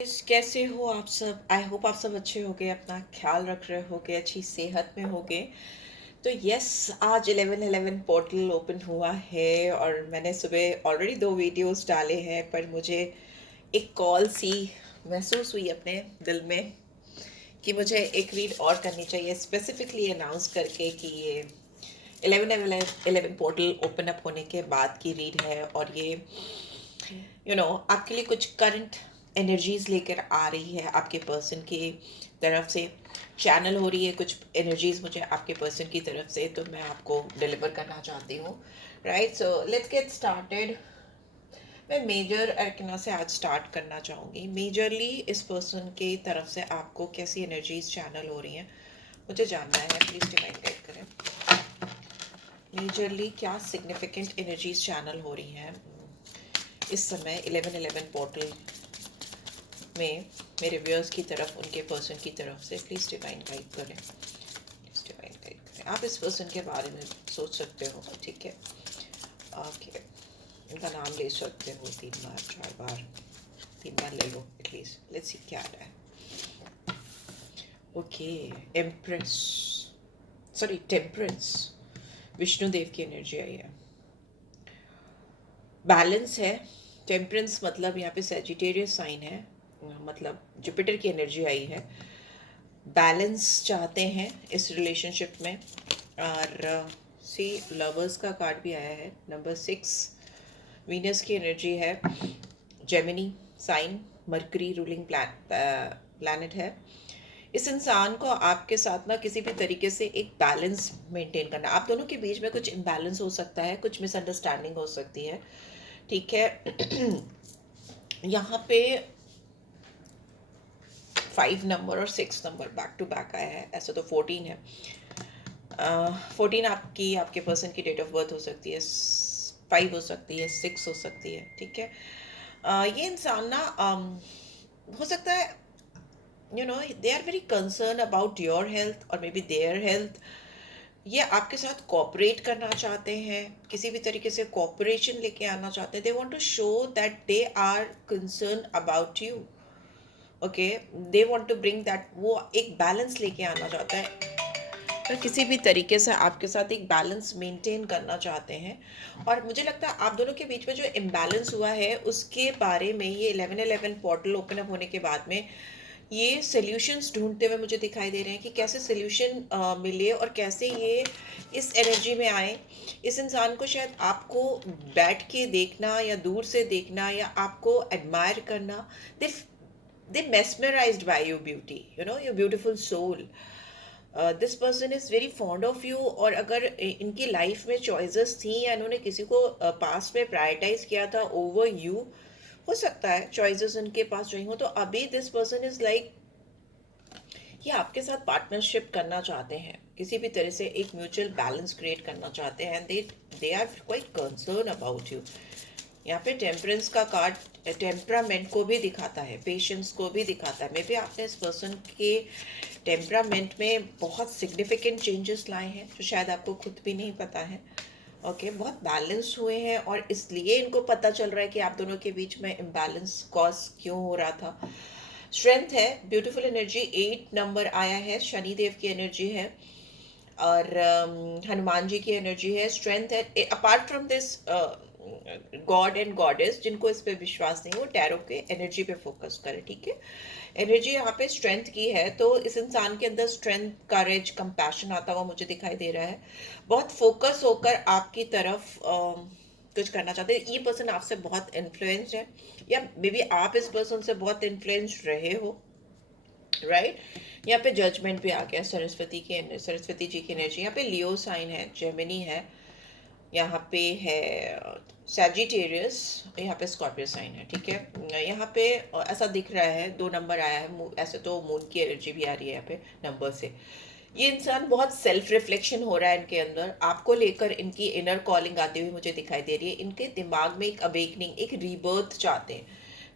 कैसे हो आप सब? आई होप आप सब अच्छे होगे, अपना ख्याल रख रहे होगे, अच्छी सेहत में होगे। तो यस, आज 11/11 पोर्टल ओपन हुआ है और मैंने सुबह ऑलरेडी 2 वीडियोस डाले हैं, पर मुझे एक कॉल सी महसूस हुई अपने दिल में कि मुझे एक रीड और करनी चाहिए, स्पेसिफिकली अनाउंस करके कि ये 11/11 पोर्टल ओपन अप होने के बाद की रीड है। और ये आपके लिए कुछ करंट एनर्जीज लेकर आ रही है, आपके पर्सन की तरफ से चैनल हो रही है कुछ एनर्जीज मुझे आपके पर्सन की तरफ से, तो मैं आपको डिलीवर करना चाहती हूँ। Right, so let's get started. मैं मेजर अर्कना से आज स्टार्ट करना चाहूँगी। मेजरली इस पर्सन की तरफ से आपको कैसी एनर्जीज चैनल हो रही हैं मुझे जानना है, प्लीज़ डिवाइन गाइड करें। मेजरली क्या सिग्निफिकेंट एनर्जीज चैनल हो रही हैं इस समय 11/11 पोर्टल में मेरे व्यूअर्स की तरफ, उनके पर्सन की तरफ से? प्लीज़ डिवाइन गाइड करें, प्लीज़ डिवाइन गाइड करें। आप इस पर्सन के बारे में सोच सकते हो, ठीक है? ओके, इनका नाम ले सकते हो 3 बार 4 बार, 3 बार ले लो एटलीस्ट। लेट्स सी क्या आ रहा है। Okay, empress, sorry temperance, Vishnu Dev की एनर्जी आई है। बैलेंस है। टेम्परेंस मतलब यहाँ पे सैजिटेरियस साइन है, मतलब जुपिटर की एनर्जी आई है। बैलेंस चाहते हैं इस रिलेशनशिप में। और सी लवर्स का कार्ड भी आया है, नंबर 6 वीनस की एनर्जी है। Gemini sign, Mercury ruling planet है। इस इंसान को आपके साथ ना किसी भी तरीके से एक बैलेंस मेंटेन करना। आप दोनों के बीच में कुछ इम्बैलेंस हो सकता है, कुछ मिसअंडरस्टैंडिंग हो सकती है, ठीक है? यहाँ पे 5 नंबर और 6 नंबर बैक टू बैक आया है। ऐसा तो 14 है। 14 आपके पर्सन की डेट ऑफ बर्थ हो सकती है, 5 हो सकती है, 6 हो सकती है, ठीक है? ये इंसान ना हो सकता है they are very concern about your health और मे बी देयर हेल्थ। ये आपके साथ कोऑपरेट करना चाहते हैं, किसी भी तरीके से कोऑपरेशन लेके आना चाहते हैं। They want to show that they are concern about you. Okay, they want to bring that, वो एक बैलेंस लेके आना चाहता है, पर किसी भी तरीके से आपके साथ एक बैलेंस मेंटेन करना चाहते हैं। और मुझे लगता है आप दोनों के बीच में जो इम्बैलेंस हुआ है उसके बारे में ये 11/11 पोर्टल ओपन अप होने के बाद में ये सॉल्यूशंस ढूंढते हुए मुझे दिखाई दे रहे हैं कि कैसे सॉल्यूशन मिले और कैसे ये इस एनर्जी में आए। इस इंसान को शायद आपको बैठ के देखना या दूर से देखना या आपको एडमायर करना, दे mesmerized by your beauty, your beautiful soul. This person is very fond of you. और अगर इनकी लाइफ में चॉइसेस थी या इन्होंने किसी को पास्ट में प्रायोरिटाइज किया था ओवर यू, हो सकता है चॉइसेस उनके पास जो ही हो, तो अभी दिस पर्सन इज लाइक ये आपके साथ पार्टनरशिप करना चाहते हैं, किसी भी तरह से एक म्यूचुअल बैलेंस क्रिएट करना चाहते हैं। They are quite concern about you. यहाँ पे टेम्परेंस का कार्ड टेम्परामेंट को भी दिखाता है, पेशेंस को भी दिखाता है। मे बी आपने इस पर्सन के टेम्परामेंट में बहुत सिग्निफिकेंट चेंजेस लाए हैं जो शायद आपको खुद भी नहीं पता है। ओके, बहुत बैलेंस हुए हैं और इसलिए इनको पता चल रहा है कि आप दोनों के बीच में इम्बैलेंस कॉज क्यों हो रहा था। स्ट्रेंथ है, ब्यूटीफुल एनर्जी, 8 नंबर आया है, शनि देव की एनर्जी है और हनुमान जी की एनर्जी है। स्ट्रेंथ है। Apart from this God and goddess, जिनको इस पे विश्वास नहीं वो टैरो के एनर्जी पे फोकस करें, ठीक है? एनर्जी यहाँ पे स्ट्रेंथ की है, तो इस इंसान के अंदर स्ट्रेंथ, करेज, कंपैशन आता हुआ मुझे दिखाई दे रहा है। बहुत फोकस होकर आपकी तरफ कुछ करना चाहते हैं। ये पर्सन आपसे बहुत इन्फ्लुएंस्ड है या मे बी आप इस पर्सन से बहुत इन्फ्लुएंस्ड रहे हो, राइट? यहाँ पे जजमेंट भी आ गया, सरस्वती जी की एनर्जी। यहाँ पे लियो साइन है, जेमिनी है, यहाँ पे है सैजिटेरियस, यहाँ पे स्कॉर्पियो साइन है, ठीक है? यहाँ पे ऐसा दिख रहा है 2 नंबर आया है, ऐसे तो मून की एनर्जी भी आ रही है यहाँ पे नंबर से। ये इंसान बहुत सेल्फ रिफ्लेक्शन हो रहा है इनके अंदर, आपको लेकर इनकी इनर कॉलिंग आती हुई मुझे दिखाई दे रही है। इनके दिमाग में एक अवेकनिंग, एक रीबर्थ चाहते हैं,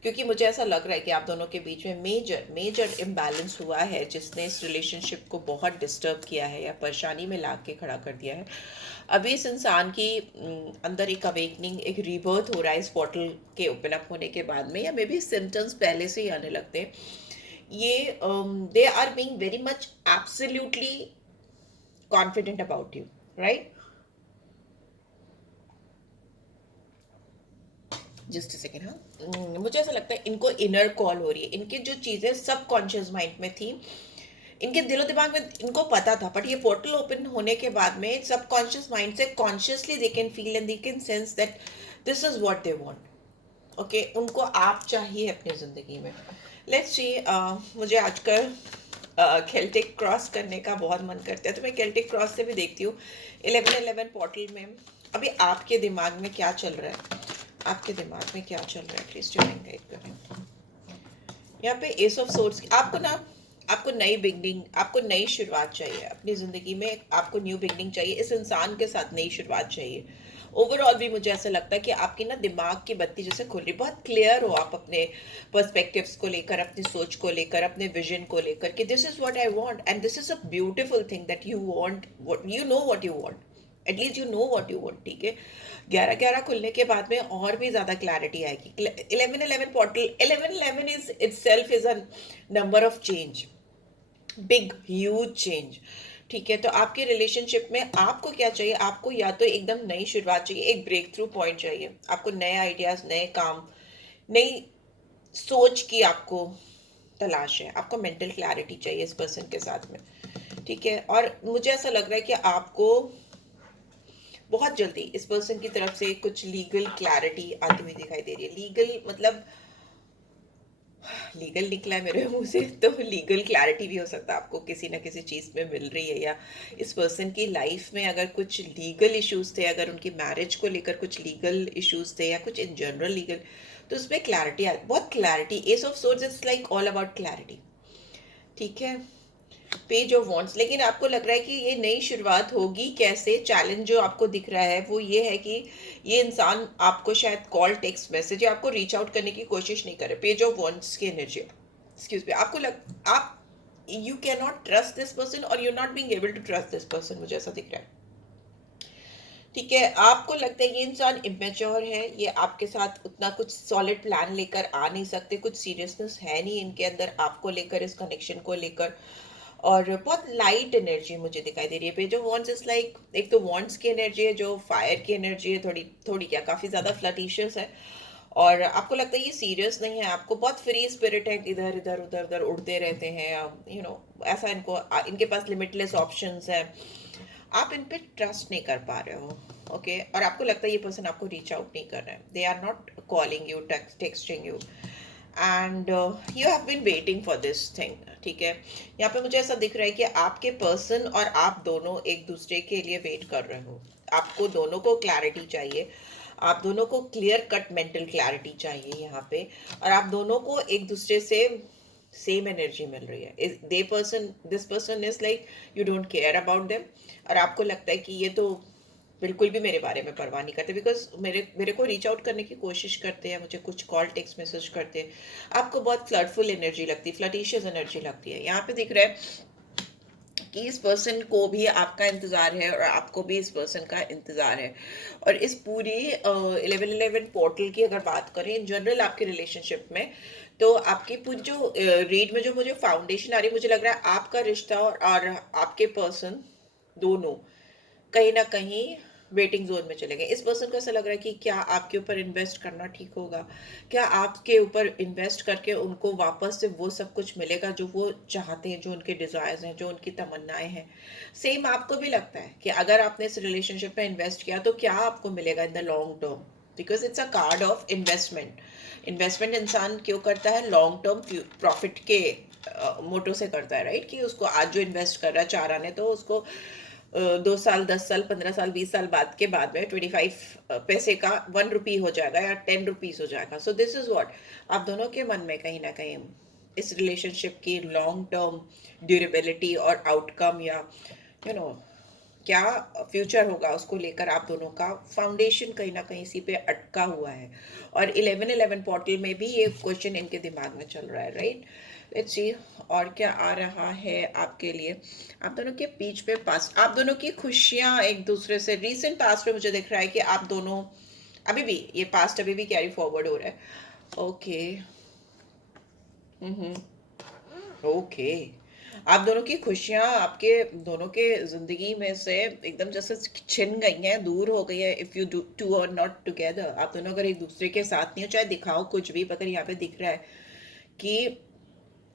क्योंकि मुझे ऐसा लग रहा है कि आप दोनों के बीच में मेजर मेजर इम्बैलेंस हुआ है, जिसने इस रिलेशनशिप को बहुत डिस्टर्ब किया है या परेशानी में ला के खड़ा कर दिया है। अभी इस इंसान की अंदर एक अवेकनिंग, एक रीबर्थ हो रहा है इस पोर्टल के ओपन अप होने के बाद में, या मे बी सिम्टम्स पहले से ही आने लगते हैं। ये they are being very much absolutely confident about you, right? Just second. हाँ, मुझे ऐसा लगता है इनको इनर कॉल हो रही है। इनकी जो चीज़ें सब कॉन्शियस माइंड में थी, इनके दिलो दिमाग में इनको पता था, बट ये पोर्टल ओपन होने के बाद में सब कॉन्शियस माइंड से consciously they can feel and they can sense that this is what they want. Okay, उनको आप चाहिए अपनी ज़िंदगी में। लेट्स सी, मुझे आजकल केल्टिक क्रॉस करने का बहुत मन करता है, तो मैं केल्टिक क्रॉस से भी देखती हूँ 1111 पोर्टल में अभी आपके दिमाग में क्या चल रहा है, आपके दिमाग में क्या चल रहा है, प्लीज डिवाइन गाइड करें। यहाँ पे एस ऑफ सोर्ड्स, आपको ना, आपको नई बिगनिंग, आपको नई शुरुआत चाहिए अपनी ज़िंदगी में, आपको न्यू बिगनिंग चाहिए, इस इंसान के साथ नई शुरुआत चाहिए। ओवरऑल भी मुझे ऐसा लगता है कि आपकी ना दिमाग की बत्ती जैसे खुल रही, बहुत क्लियर हो आप अपने पर्सपेक्टिव्स को लेकर, अपनी सोच को लेकर, अपने विजन को लेकर कि this is what I want and this is a beautiful thing that you want, you know what you want, at least you know what you want. ठीक है, 11-11 खुलने के बाद में और भी ज़्यादा क्लैरिटी आएगी। 11-11 portal, 11-11 is itself is a number of change, big huge change. ठीक है, तो आपके रिलेशनशिप में आपको क्या चाहिए? आपको या तो एकदम नई शुरुआत चाहिए, एक ब्रेक थ्रू पॉइंट चाहिए, आपको नए आइडियाज, नए काम, नई सोच की आपको तलाश है, आपको मेंटल क्लैरिटी चाहिए इस पर्सन के साथ में। ठीक है, और मुझे ऐसा लग रहा है कि आपको बहुत जल्दी इस पर्सन की तरफ से कुछ लीगल क्लैरिटी आती हुई दिखाई दे रही है। लीगल मतलब लीगल निकला है मेरे मुंह से, तो लीगल क्लैरिटी भी हो सकता है आपको किसी ना किसी चीज़ में मिल रही है, या इस पर्सन की लाइफ में अगर कुछ लीगल इश्यूज थे, अगर उनकी मैरिज को लेकर कुछ लीगल इश्यूज थे, या कुछ इन जनरल लीगल, तो उसमें क्लैरिटी, बहुत clarity. S of swords is like all about clarity. ठीक है, पेज ऑफ वॉन्ट्स, लेकिन आपको लग रहा है कि ये नई शुरुआत होगी कैसे? चैलेंज जो आपको दिख रहा है वो ये है कि ये इंसान आपको शायद कॉल, टेक्स्ट मैसेज, या आपको रीच आउट करने की कोशिश नहीं करे। पेज ऑफ वॉन्ट्स की एनर्जी, एक्सक्यूज मी, आपको आप you can not trust this person और you not being able to trust this person, मुझे ऐसा दिख रहा है। ठीक है, आपको लगता है ये इंसान इमेच्योर है, ये आपके साथ उतना कुछ सॉलिड प्लान लेकर आ नहीं सकते, कुछ सीरियसनेस है नहीं इनके अंदर आपको लेकर, इस कनेक्शन को लेकर, और बहुत लाइट एनर्जी मुझे दिखाई दे रही है। Page of wands is like, एक तो वॉन्ड्स की एनर्जी है जो फायर की एनर्जी है, थोड़ी थोड़ी क्या काफ़ी ज़्यादा फ्लटिशियस है, और आपको लगता है ये सीरियस नहीं है, आपको बहुत फ्री स्पिरिट है, इधर इधर उधर उधर उड़ते रहते हैं, यू नो, ऐसा इनको, इनके पास लिमिटलेस ऑप्शंस है, आप इन पे ट्रस्ट नहीं कर पा रहे हो। ओके, और आपको लगता है ये पर्सन आपको रीच आउट नहीं कर रहा है, they are not calling you, texting you, and you have been waiting for this thing. ठीक है, यहाँ पे मुझे ऐसा दिख रहा है कि आपके पर्सन और आप दोनों एक दूसरे के लिए वेट कर रहे हो, आपको दोनों को क्लैरिटी चाहिए, आप दोनों को क्लियर कट मेंटल क्लैरिटी चाहिए यहाँ पे, और आप दोनों को एक दूसरे से सेम एनर्जी मिल रही है। The person, this person is like you don't care about them, और आपको लगता है कि ये तो बिल्कुल भी मेरे बारे में परवाह नहीं करते, बिकॉज मेरे को रीच आउट करने की कोशिश करते हैं, मुझे कुछ कॉल, टेक्स्ट मैसेज करते हैं, आपको बहुत फ्लडफुल एनर्जी लगती है, फ्लटिशियस एनर्जी लगती है। यहाँ पे दिख रहा है कि इस पर्सन को भी आपका इंतज़ार है और आपको भी इस पर्सन का इंतज़ार है, और इस पूरी 11-11 पोर्टल की अगर बात करें इन जनरल आपके रिलेशनशिप में, तो आपकी पूरी जो रीड में जो मुझे फाउंडेशन आ रही है, मुझे लग रहा है आपका रिश्ता और आपके पर्सन दोनों कहीं ना कहीं वेटिंग जोन में चले गए। इस पर्सन को ऐसा लग रहा है कि क्या आपके ऊपर इन्वेस्ट करना ठीक होगा, क्या आपके ऊपर इन्वेस्ट करके उनको वापस से वो सब कुछ मिलेगा जो वो चाहते हैं, जो उनके डिज़ायर्स हैं, जो उनकी तमन्नाएं हैं। सेम आपको भी लगता है कि अगर आपने इस रिलेशनशिप में इन्वेस्ट किया तो क्या आपको मिलेगा in the long term, because it's a card of investment. Investment इंसान क्यों करता है? लॉन्ग टर्म प्रॉफिट के मोटो से करता है, राइट? कि उसको आज जो इन्वेस्ट कर रहा है 4 आने, तो उसको 2 साल, 10 साल, 15 साल, 20 साल बाद के बाद में 25 पैसे का 1 रुपी हो जाएगा या 10 रुपीज हो जाएगा। सो दिस इज वॉट आप दोनों के मन में कहीं ना कहीं इस रिलेशनशिप की लॉन्ग टर्म ड्यूरेबिलिटी और आउटकम, या यू नो क्या फ्यूचर होगा उसको लेकर आप दोनों का फाउंडेशन कहीं ना कहीं इसी पे अटका हुआ है। और 11-11 पोर्टल में भी ये क्वेश्चन इनके दिमाग में चल रहा है, राइट। लेट्स सी और क्या आ रहा है आपके लिए। आप दोनों के बीच पे पास, आप दोनों की खुशियां एक दूसरे से रीसेंट पास्ट में मुझे दिख रहा है कि आप दोनों अभी भी, ये पास्ट अभी भी कैरी फॉरवर्ड हो रहा है। ओके। हम्म। ओके। आप दोनों की खुशियां आपके दोनों के जिंदगी में से एकदम जैसे छिन गई हैं, दूर हो गई है। If you do two are not together, आप दोनों अगर एक दूसरे के साथ नहीं हो, चाहे दिखाओ कुछ भी, मगर यहाँ पे दिख रहा है कि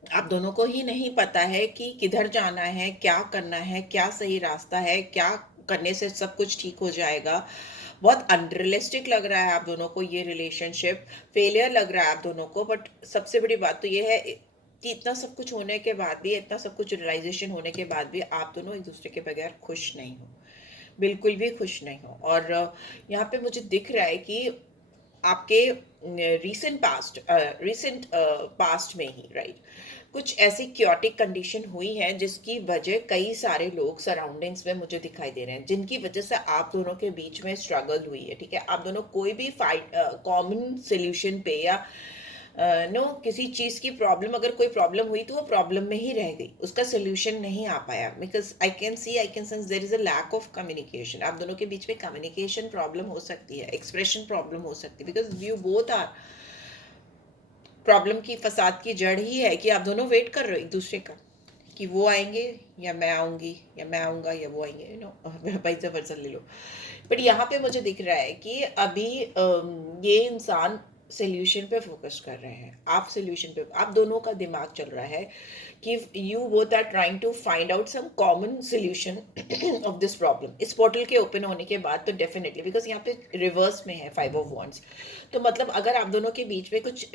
आप दोनों को ही नहीं पता है कि किधर जाना है, क्या करना है, क्या सही रास्ता है, क्या करने से सब कुछ ठीक हो जाएगा। बहुत अनरियलिस्टिक लग रहा है आप दोनों को ये रिलेशनशिप, फेलियर लग रहा है आप दोनों को। बट सबसे बड़ी बात तो ये है कि इतना सब कुछ होने के बाद भी, इतना सब कुछ रियलाइजेशन होने के बाद भी आप दोनों एक दूसरे के बगैर खुश नहीं हो, बिल्कुल भी खुश नहीं हो। और यहाँ पे मुझे दिख रहा है कि आपके रीसेंट पास्ट में ही, राइट, कुछ ऐसी क्योटिक कंडीशन हुई है जिसकी वजह कई सारे लोग सराउंडिंग्स में मुझे दिखाई दे रहे हैं, जिनकी वजह से आप दोनों के बीच में स्ट्रगल हुई है। ठीक है, आप दोनों कोई भी फाइट कॉमन सोल्यूशन पे या नो किसी चीज की प्रॉब्लम, अगर कोई प्रॉब्लम हुई तो वो प्रॉब्लम में ही रह गई, उसका सोल्यूशन नहीं आ पाया। Because I can sense there is a lack of communication. आप दोनों के बीच में कम्युनिकेशन प्रॉब्लम हो सकती है, एक्सप्रेशन प्रॉब्लम हो सकती है, because you both are, problem की फसाद की जड़ ही है कि आप दोनों वेट कर रहे हो एक दूसरे का, कि वो आएंगे या मैं आऊंगी, या मैं आऊंगा या वो आएंगे, यू नो भाई जबरदस्त ले लो। बट यहाँ पे मुझे दिख रहा है कि अभी ये इंसान सोल्यूशन पे फोकस कर रहे हैं, आप सोल्यूशन पे, आप दोनों का दिमाग चल रहा है कि you both are trying to find out some common solution of this problem. इस पोर्टल के ओपन होने के बाद तो डेफिनेटली, बिकॉज यहाँ पे रिवर्स में है 5 ऑफ वॉन्ड्स, तो मतलब अगर आप दोनों के बीच में कुछ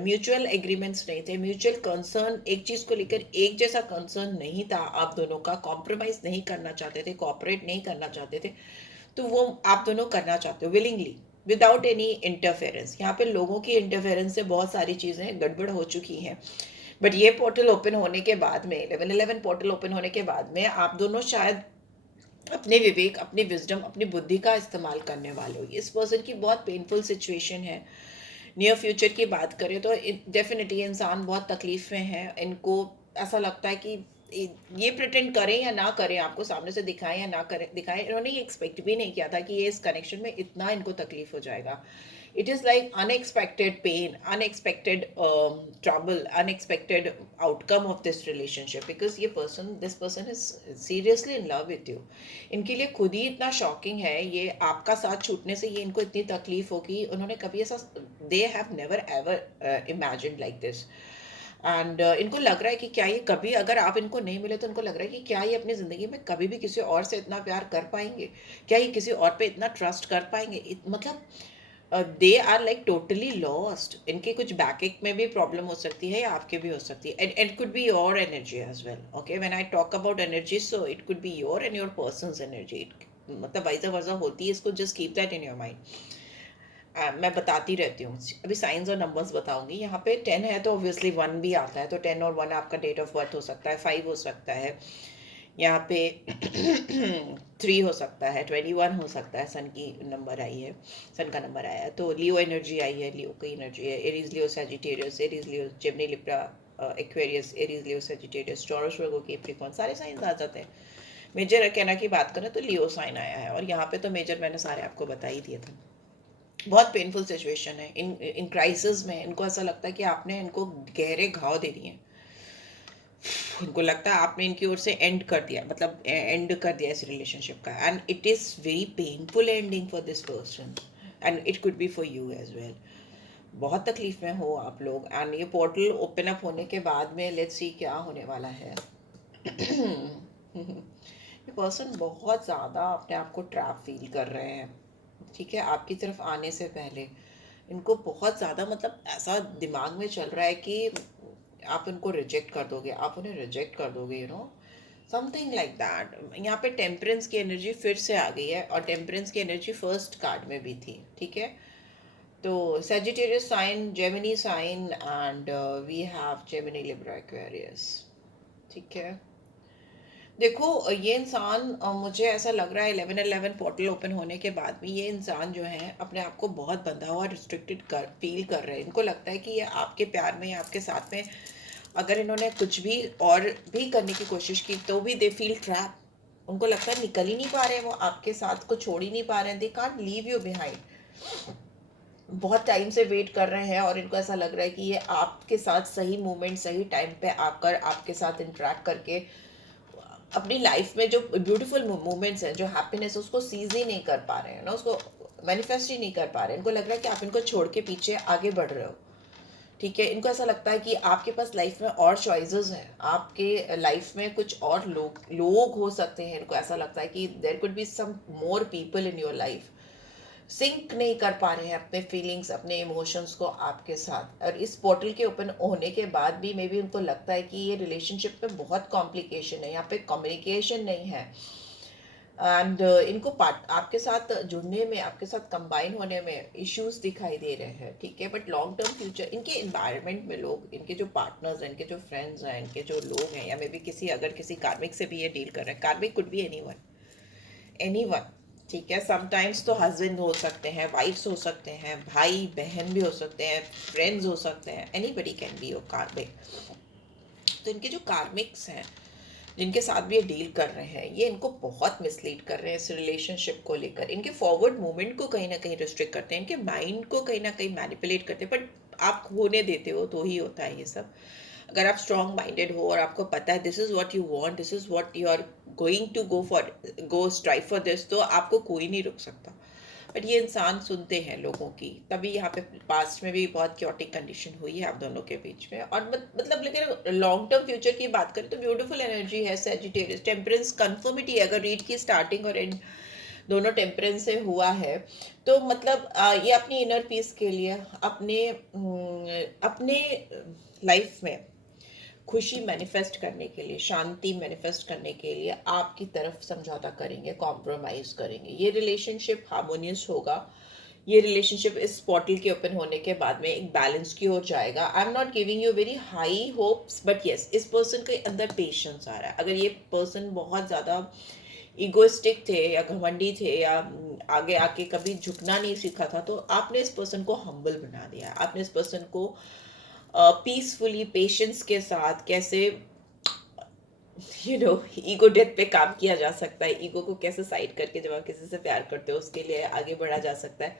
म्यूचुअल एग्रीमेंट्स नहीं थे, म्यूचुअल कंसर्न, एक चीज को लेकर एक जैसा कंसर्न नहीं था, आप दोनों का कॉम्प्रोमाइज नहीं करना चाहते थे, कॉपरेट नहीं करना चाहते थे, तो वो आप दोनों करना चाहते हो विलिंगली, विदाउट एनी इंटरफेरेंस। यहाँ पे लोगों की इंटरफेरेंस से बहुत सारी चीजें गड़बड़ हो चुकी हैं। बट ये पोर्टल ओपन होने के बाद में, 11-11 पोर्टल ओपन होने के बाद में, आप दोनों शायद अपने विवेक, अपनी विजडम, अपनी बुद्धि का इस्तेमाल करने वाले हो। इस पर्सन की बहुत पेनफुल सिचुएशन है। नियर फ्यूचर की बात करें तो डेफिनेटली इंसान बहुत तकलीफ में है। इनको ऐसा लगता है कि ये प्रिटेंड करें या ना करें, आपको सामने से दिखाएं या ना करें दिखाएं, इन्होंने ये एक्सपेक्ट भी नहीं किया था कि ये इस कनेक्शन में इतना इनको तकलीफ हो जाएगा। it is like unexpected pain, unexpected trouble, unexpected outcome of this relationship, because this person is seriously in love with you. इनके लिए खुद ही इतना शॉकिंग है ये आपका साथ छूटने से, ये इनको इतनी तकलीफ होगी, उन्होंने कभी ऐसा, they have never ever imagined like this. And इनको लग रहा है कि क्या ये कभी, अगर आप इनको नहीं मिले तो इनको लग रहा है कि क्या ये अपनी ज़िंदगी में कभी भी किसी और से इतना प्यार कर पाएंगे, क्या ये किसी और पे इतना ट्रस्ट कर पाएंगे। मतलब they are like totally lost. इनके कुछ बैकएक में भी प्रॉब्लम हो सकती है या आपके भी हो सकती है, and it could be your energy as well. Okay, when I talk about energy, so it could be your and your person's energy, मतलब वाइज वर्सा होती है। इसको just keep that in your mind. मैं बताती रहती हूँ, अभी science और नंबर्स बताऊंगी। यहाँ पे 10 है तो ऑब्वियसली 1 भी आता है, तो 10 और 1 आपका डेट ऑफ बर्थ हो सकता है, 5 हो सकता है, यहाँ पे 3 हो सकता है, 21 हो सकता है, सन की नंबर आई है, सन का नंबर आया है, तो लियो एनर्जी आई है, लियो की एनर्जी है, Aries Leo Sagittarius, Aries Leo Gemini Libra Aquarius, Aries Leo Sagittarius, Taurus Virgo Capricorn, सारे साइंस आ जाते हैं। मेजर कहना की बात करें तो लियो साइन आया है, और यहाँ पे तो मेजर मैंने सारे आपको बता ही दिए थे। बहुत पेनफुल सिचुएशन है, इन क्राइसिस में इनको ऐसा लगता है कि आपने इनको गहरे घाव दे दिए। उनको लगता है आपने इनकी ओर से एंड कर दिया, मतलब एंड कर दिया इस रिलेशनशिप का, and it is very painful ending for this person, and it could be for you as well. बहुत तकलीफ में हो आप लोग, एंड ये पोर्टल ओपन अप होने के बाद में लेट्स सी क्या होने वाला है। ये पर्सन बहुत ज़्यादा अपने आप को ट्रैप फील कर रहे हैं। ठीक है, आपकी तरफ आने से पहले इनको बहुत ज़्यादा, मतलब ऐसा दिमाग में चल रहा है कि आप उनको रिजेक्ट कर दोगे, आप उन्हें रिजेक्ट कर दोगे, you know, something like that. यहाँ पे टेम्परेंस की एनर्जी फिर से आ गई है, और टेम्परेंस की एनर्जी फर्स्ट कार्ड में भी थी। ठीक है, तो Sagittarius sign, Gemini sign, and we have Gemini Libra Aquarius. ठीक है, देखो ये इंसान मुझे ऐसा लग रहा है 11-11 पोर्टल ओपन होने के बाद भी ये इंसान जो है अपने आप को बहुत बंधा हुआ रिस्ट्रिक्टेड कर फील कर रहे हैं। इनको लगता है कि ये आपके प्यार में या आपके साथ में अगर इन्होंने कुछ भी और भी करने की कोशिश की तो भी दे फील ट्रैप। उनको लगता है निकल ही नहीं पा रहे हैं, वो आपके साथ को छोड़ ही नहीं पा रहे हैं, they can't leave you behind. बहुत टाइम से वेट कर रहे हैं और इनको ऐसा लग रहा है कि ये आपके साथ सही मोमेंट सही टाइम पे आकर आपके साथ इंटरेक्ट करके अपनी लाइफ में जो ब्यूटीफुल मोमेंट्स हैं, जो हैप्पीनेस, उसको सीज ही नहीं कर पा रहे हैं ना, उसको मैनिफेस्ट ही नहीं कर पा रहे हैं। इनको लग रहा है कि आप इनको छोड़ के पीछे आगे बढ़ रहे हो। ठीक है, इनको ऐसा लगता है कि आपके पास लाइफ में और चॉइसेस हैं, आपके लाइफ में कुछ और लोग हो सकते हैं। इनको ऐसा लगता है कि there could be some more people in your life. Sync नहीं कर पा रहे हैं अपने फीलिंग्स अपने इमोशंस को आपके साथ। और इस पोर्टल के ओपन होने के बाद भी मे बी उनको लगता है कि ये रिलेशनशिप में बहुत कॉम्प्लिकेशन है, यहाँ पे कम्युनिकेशन नहीं है। एंड इनको पार्ट आपके साथ जुड़ने में, आपके साथ कंबाइन होने में इश्यूज दिखाई दे रहे हैं। ठीक है, बट लॉन्ग टर्म फ्यूचर इनके इन्वायरमेंट में लोग, इनके जो पार्टनर्स हैं, इनके जो फ्रेंड्स हैं, इनके जो लोग हैं, या मे बी किसी अगर किसी कार्मिक से भी ये डील कर रहे हैं, कार्मिक कुड बी एनीवन। ठीक है, समटाइम्स तो हस्बैंड हो सकते हैं, वाइफ्स हो सकते हैं, भाई बहन भी हो सकते हैं, फ्रेंड्स हो सकते हैं, एनीबडी कैन बी योर कार्मिक। तो इनके जो कार्मिक्स हैं जिनके साथ भी ये डील कर रहे हैं, ये इनको बहुत मिसलीड कर रहे हैं इस रिलेशनशिप को लेकर। इनके फॉरवर्ड मूवमेंट को कहीं ना कहीं रिस्ट्रिक्ट करते हैं, इनके माइंड को कहीं ना कहीं मैनिपुलेट करते हैं। बट आप होने देते हो तो ही होता है ये सब। अगर आप स्ट्रॉन्ग माइंडेड हो और आपको पता है this is what you want, this is what you are going to go strive for this, तो आपको कोई नहीं रुक सकता। बट ये इंसान सुनते हैं लोगों की, तभी यहाँ पे पास्ट में भी बहुत क्योटिक कंडीशन हुई है आप दोनों के बीच में। और मतलब लेकिन लॉन्ग टर्म फ्यूचर की बात करें तो ब्यूटीफुल एनर्जी है, सेजिटेरियस, टेम्परेंस, कंफर्मिटी। अगर रीड की स्टार्टिंग और एंड दोनों टेम्परेंस से हुआ है तो मतलब ये अपनी इनर पीस के लिए, अपने लाइफ में खुशी मैनिफेस्ट करने के लिए, शांति मैनिफेस्ट करने के लिए आपकी तरफ समझौता करेंगे, कॉम्प्रोमाइज करेंगे। ये रिलेशनशिप हार्मोनियस होगा। ये रिलेशनशिप इस पोर्टल के ओपन होने के बाद में एक बैलेंस की ओर जाएगा। I am not giving you very high hopes, but yes, इस पर्सन के अंदर पेशेंस आ रहा है। अगर ये पर्सन बहुत ज़्यादा इगोइस्टिक थे या घमंडी थे या आगे आके कभी झुकना नहीं सीखा था, तो आपने इस पर्सन को हम्बल बना दिया। आपने इस पर्सन को पीसफुली पेशेंस के साथ कैसे ईगो डेथ पे काम किया जा सकता है, ईगो को कैसे साइड करके जब आप किसी से प्यार करते हो उसके लिए आगे बढ़ा जा सकता है,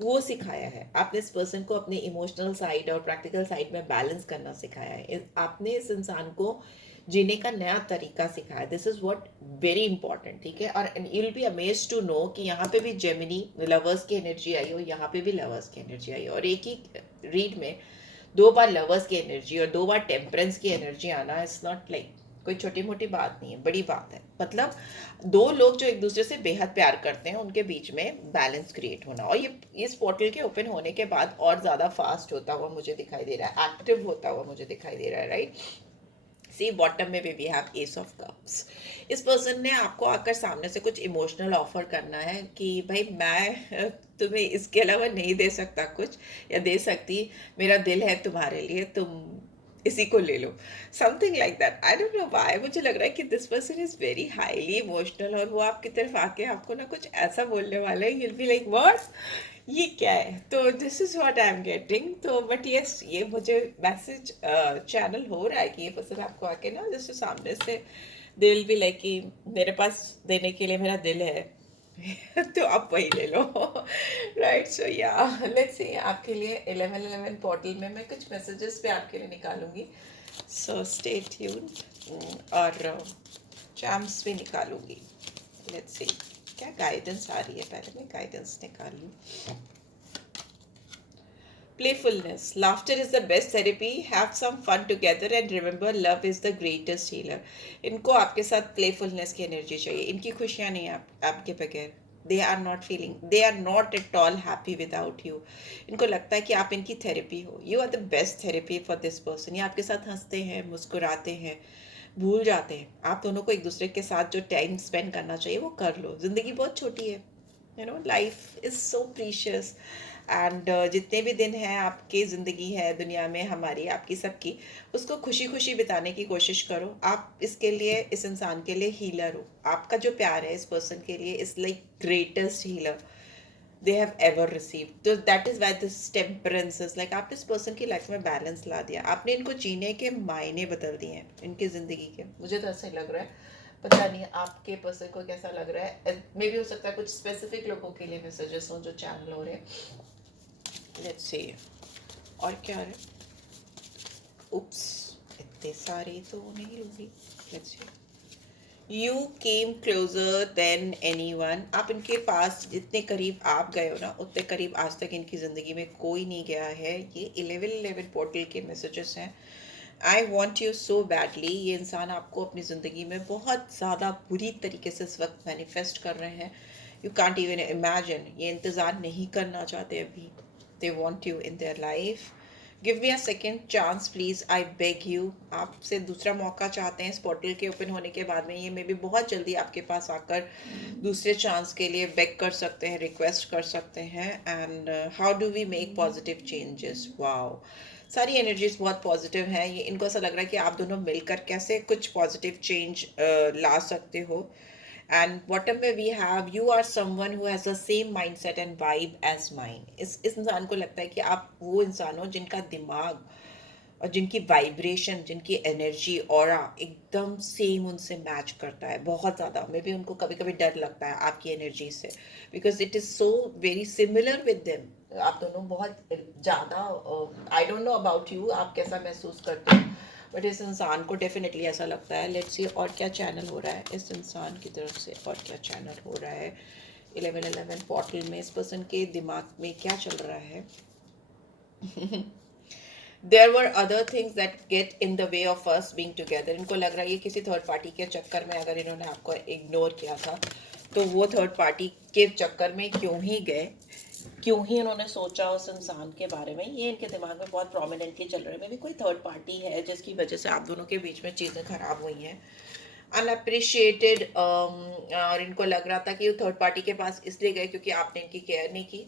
वो सिखाया है। आपने इस पर्सन को अपने इमोशनल साइड और प्रैक्टिकल साइड में बैलेंस करना सिखाया है। आपने इस इंसान को जीने का नया तरीका सिखाया। This is what very important. ठीक है, और you will be amazed to know कि यहाँ पे भी जेमिनी लवर्स की एनर्जी आई हो, यहाँ पे भी लवर्स की एनर्जी आई हो, और एक ही रीड में 2 बार लवर्स की एनर्जी और 2 बार टेम्परेंस की एनर्जी आना इज नॉट लाइक कोई छोटी मोटी बात नहीं है, बड़ी बात है। मतलब दो लोग जो एक दूसरे से बेहद प्यार करते हैं उनके बीच में बैलेंस क्रिएट होना। और ये इस पोर्टल के ओपन होने के बाद और ज़्यादा फास्ट होता हुआ मुझे दिखाई दे रहा है, एक्टिव होता हुआ मुझे दिखाई दे रहा है, राइट। सी बॉटम में भी we have ace of cups. इस पर्सन ने आपको आकर सामने से कुछ इमोशनल ऑफर करना है कि भाई मैं तुम्हें इसके अलावा नहीं दे सकता कुछ, या दे सकती, मेरा दिल है तुम्हारे लिए, तुम इसी को ले लो, something like that. I don't know why मुझे लग रहा है कि this person is very highly emotional, और वो आपकी तरफ आके आपको ना कुछ ऐसा बोलने वाला है, you'll be like what, ये क्या है। तो this is what I am getting. तो बट यस, ये मुझे मैसेज चैनल हो रहा है कि ये पर्सन आपको आके ना जैसे सामने से दे विल बी लाइक कि मेरे पास देने के लिए मेरा दिल है तो आप वही ले लो, राइट। सो या लेट्स सी, आपके लिए 11-11 पोर्टल में मैं कुछ मैसेजेस पे आपके लिए निकालूंगी। सो स्टे ट्यून्ड, और चार्म्स भी निकालूंगी। लेट्स सी क्या गाइडेंस आ रही है, पहले मैं गाइडेंस निकाल लूँ। Playfulness. Laughter is the best therapy. Have some fun together and remember love is the greatest healer. इनको आपके साथ playfulness की एनर्जी चाहिए। इनकी खुशियाँ नहीं आपके बगैर। They are not feeling, they are not at all happy without you. इनको लगता है कि आप इनकी थेरेपी हो। You are the best therapy for this person. ये आपके साथ हंसते हैं, मुस्कुराते हैं, भूल जाते हैं। आप दोनों को एक दूसरे के साथ जो टाइम स्पेंड करना चाहिए वो कर लो। जिंदगी बहुत छोटी है, life is so precious, and जितने भी दिन हैं आपकी ज़िंदगी है दुनिया में, हमारी आपकी सबकी, उसको खुशी खुशी बिताने की कोशिश करो। आप इसके लिए, इस इंसान के लिए हीलर हो। आपका जो प्यार है इस पर्सन के लिए is like greatest healer they have ever received. तो that is why this temperance is like, आपने इस पर्सन की लाइफ में बैलेंस ला दिया, आपने इनको जीने के मायने बदल दिए हैं इनकी ज़िंदगी के। मुझे तो ऐसा ही लग रहा है, पता नहीं आपके पर्सन को कैसा लग रहा है। मे भी हो सकता है कुछ स्पेसिफिक लोगों के लिए मैसेजेस हों जो चैनल हो रहे हैं। लेट्स सी और क्या है। उप्स, इतने सारे तो नहीं लूँगी। Let's see. You came closure then any one. आप इनके पास जितने करीब आप गए हो ना, उतने करीब आज तक इनकी ज़िंदगी में कोई नहीं गया है। ये 1111 पोर्टल के मैसेजेस हैं। I want you so badly. ये इंसान आपको अपनी ज़िंदगी में बहुत ज़्यादा बुरी तरीके से इस वक्त मैनिफेस्ट कर रहे हैं। You can't even imagine. ये इंतज़ार नहीं करना चाहते अभी। They want you in their life. Give me a second chance please, I beg you. आपसे दूसरा मौका चाहते हैं इस पोर्टल के ओपन होने के बाद में। ये मे भी बहुत जल्दी आपके पास आकर दूसरे चांस के लिए बेग कर सकते हैं, रिक्वेस्ट कर सकते हैं। And how do we make positive changes. Wow, सारी एनर्जीज बहुत पॉजिटिव हैं। ये इनको ऐसा लग रहा है कि आप दोनों मिलकर कैसे कुछ पॉजिटिव चेंज ला सकते हो। एंड बॉटम में we have, you are someone who has the same mindset and vibe as mine. इस इंसान को लगता है कि आप वो इंसान हो जिनका दिमाग और जिनकी वाइब्रेशन, जिनकी एनर्जी और एकदम सेम उनसे मैच करता है बहुत ज़्यादा। मे भी उनको कभी कभी डर लगता है आपकी एनर्जी से, because it is so very similar with them. आप दोनों बहुत ज़्यादा, आई डोंट नो अबाउट यू, आप कैसा महसूस करते हो, बट इस इंसान को डेफिनेटली ऐसा लगता है। लेट्स सी और क्या चैनल हो रहा है इस इंसान की तरफ से, और क्या चैनल हो रहा है 1111 पोर्टल में। इस पर्सन के दिमाग में क्या चल रहा है। There were other things that get in the way of us being together. इनको लग रहा है ये किसी थर्ड पार्टी के चक्कर में, अगर इन्होंने आपको इग्नोर किया था तो वो थर्ड पार्टी के चक्कर में क्यों ही गए, क्यों ही इन्होंने सोचा उस इंसान के बारे में। ये इनके दिमाग में बहुत प्रोमिनेंटली चल रहा है। मे भी कोई थर्ड पार्टी है जिसकी वजह से आप दोनों के बीच में चीज़ें खराब हुई हैं, अनअप्रिशिएटेड। और इनको लग रहा था कि वो थर्ड पार्टी के पास इसलिए गए क्योंकि आपने इनकी केयर नहीं की,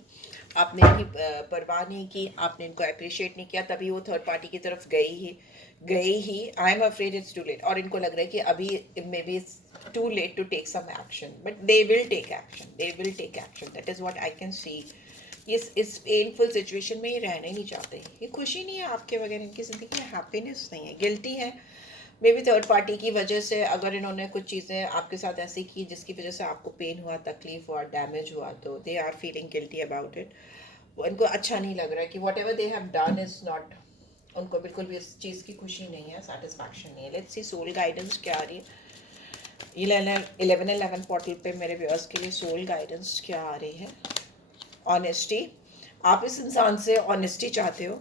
आपने इनकी परवाह नहीं की, आपने इनको अप्रिशिएट नहीं किया, तभी वो थर्ड पार्टी की तरफ गई ही। I am afraid it's too late. और इनको लग रहा है कि अभी maybe it's too late to take some action, but they will take action, they will take action. That is what I can see. इस पेनफुल सिचुएशन में ये रहना ही नहीं चाहते। ये खुशी नहीं है आपके बगैर, इनकी ज़िंदगी में हैप्पीनेस नहीं है, गिल्टी है। मे बी थर्ड पार्टी की वजह से अगर इन्होंने कुछ चीज़ें आपके साथ ऐसी की जिसकी वजह से आपको पेन हुआ, तकलीफ हुआ, डैमेज हुआ, तो they are feeling guilty about it. उनको अच्छा नहीं लग रहा है कि whatever they have done is not, उनको बिल्कुल भी इस चीज़ की खुशी नहीं है, सेटिस्फैक्शन नहीं है। लेट्स सी सोल गाइडेंस क्या आ रही है 1111 पोर्टल पे मेरे व्यूअर्स के लिए। सोल गाइडेंस क्या आ रही है। ऑनेस्टी, आप इस इंसान से ऑनेस्टी चाहते हो।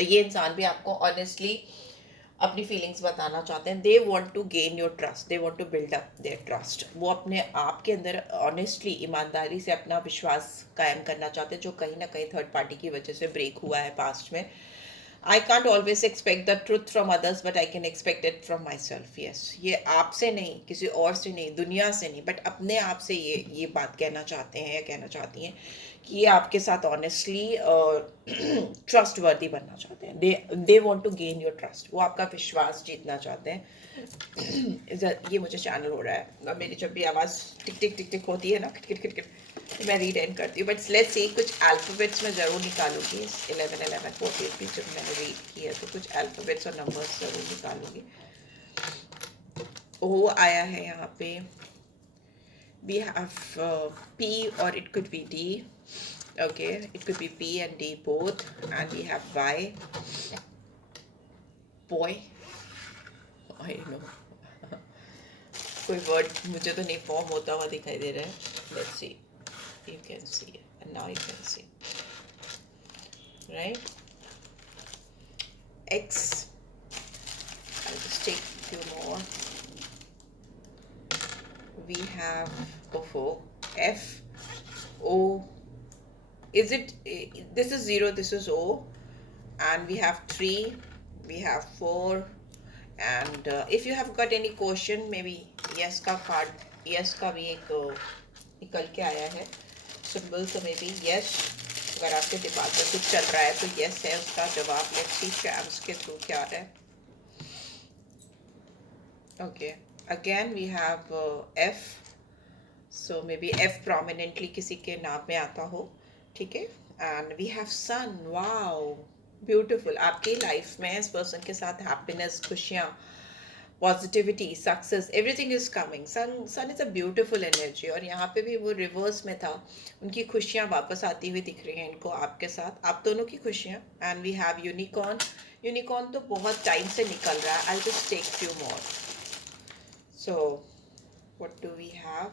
ये इंसान भी आपको ऑनेस्टली अपनी फीलिंग्स बताना चाहते हैं। They want to gain your trust, they want to build up their trust. वो अपने आप के अंदर ऑनेस्टली, ईमानदारी से अपना विश्वास कायम करना चाहते हैं, जो कहीं ना कहीं थर्ड पार्टी की वजह से ब्रेक हुआ है पास्ट में। I can't always expect the truth from others but I can expect it from my self. Yes, ये आपसे नहीं, किसी और से नहीं, दुनिया से नहीं, बट अपने आप से ये बात कहना चाहते हैं या कहना चाहती हैं कि ये आपके साथ ऑनेस्टली ट्रस्ट वर्दी बनना चाहते हैं। They want to gain your trust, वो आपका विश्वास जीतना चाहते हैं। ये मुझे चैनल हो रहा है। मेरी जब भी आवाज़ टिक टिक टिक टिक होती है ना, खिट खिट खिट खिट, तो मैं रीड एंड करती हूँ। बट लेट्स सी, कुछ अल्फ़ाबेट्स मैं ज़रूर निकालूंगी इस 1111 पोर्टल पे। जब मैंने रीड किया तो कुछ अल्फ़ाबेट्स और नंबर्स ज़रूर निकालूंगी। ओ आया है यहाँ पे। we have P, or it could be D. Okay, it could be P and D both. And we have Y, boy, I don't know. कोई वर्ड मुझे तो नहीं फॉर्म होता हुआ दिखाई दे रहा है। Let's see, you can see and now you can see, right. X, I'll just take a few more. We have F, O. Is it, this is 0, this is O, and we have 3, we have 4, and if you have got any question, maybe yes का card, yes का भी एक निकल के आया है। Symbol, तो may be yes, अगर आपके दिमाग में कुछ चल रहा है तो यस है उसका जवाब। लेट्स सी चैम्स के थ्रू क्या आ रहा है। Okay, again we have F, so maybe F prominently किसी के नाम में आता हो, ठीक है। And we have sun, wow beautiful, आपकी लाइफ में इस पर्सन के साथ हैप्पीनेस, खुशियाँ, positivity, success, everything is coming. Sun is a beautiful energy, और यहाँ पे भी वो रिवर्स में था, उनकी खुशियाँ वापस आती हुई दिख रही हैं इनको आपके साथ, आप दोनों की खुशियाँ। And we have unicorn, unicorn तो बहुत टाइम से निकल रहा है। I just take few more. So what do we have?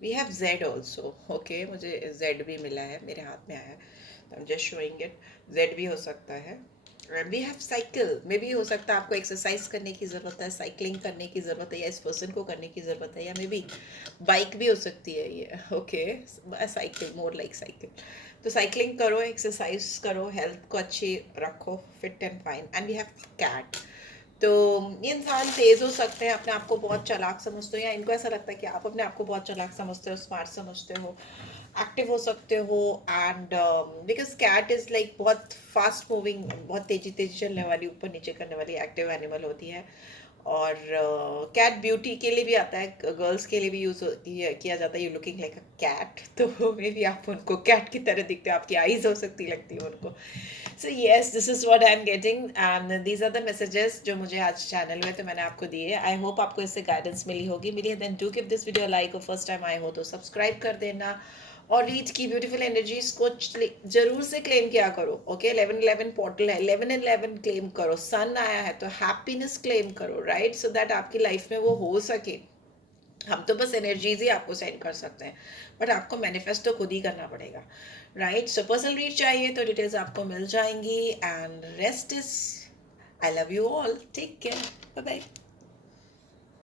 We have Z also. Okay, मुझे जेड भी मिला है, मेरे हाथ में आया है, तो I am just showing it. Z भी हो सकता है। वी हैव साइकिल, में भी हो सकता है आपको एक्सरसाइज करने की ज़रूरत है, साइकिलिंग करने की ज़रूरत है, या इस पर्सन को करने की ज़रूरत है, या मे बी बाइक भी हो सकती है ये। Okay, cycle, more like cycle. तो साइकिलिंग करो, एक्सरसाइज करो, हेल्थ को अच्छी रखो, fit and fine. And we have cat. तो ये इंसान तेज़ हो सकते हैं, अपने आप को बहुत चालाक समझते हो, या इनको ऐसा लगता है कि आप अपने आप को बहुत चालाक समझते हो, स्मार्ट समझते हो, एक्टिव हो सकते हो। And because cat is like बहुत फास्ट मूविंग, बहुत तेजी तेजी चलने वाली, ऊपर नीचे करने वाली एक्टिव एनिमल होती है। और कैट ब्यूटी के लिए भी आता है, गर्ल्स के लिए भी यूज़ किया जाता है, you looking like a cat, तो मे बी आप उनको कैट की तरह दिखते हो, आपकी आईज हो सकती लगती है उनको। So yes, this is what I am getting, and these are the messages जो मुझे आज चैनल में तो मैंने आपको दिए। आई होप आपको इससे गाइडेंस मिली होगी। मिली है then do give this video like, और फर्स्ट टाइम आए हो तो सब्सक्राइब कर देना, और रीच की ब्यूटीफुल एनर्जीज को जरूर से क्लेम किया करो। ओके, 1111 पोर्टल है, 1111 क्लेम करो, सन आया है तो हैप्पीनेस क्लेम करो, राइट, सो दैट आपकी लाइफ में वो हो सके। हम तो बस एनर्जीज ही आपको सेंड कर सकते हैं, बट आपको मैनिफेस्ट तो खुद ही करना पड़ेगा, राइट। सो पर्सनल रीच चाहिए तो डिटेल्स आपको मिल जाएंगी, and rest is, I love you all, take care, bye bye.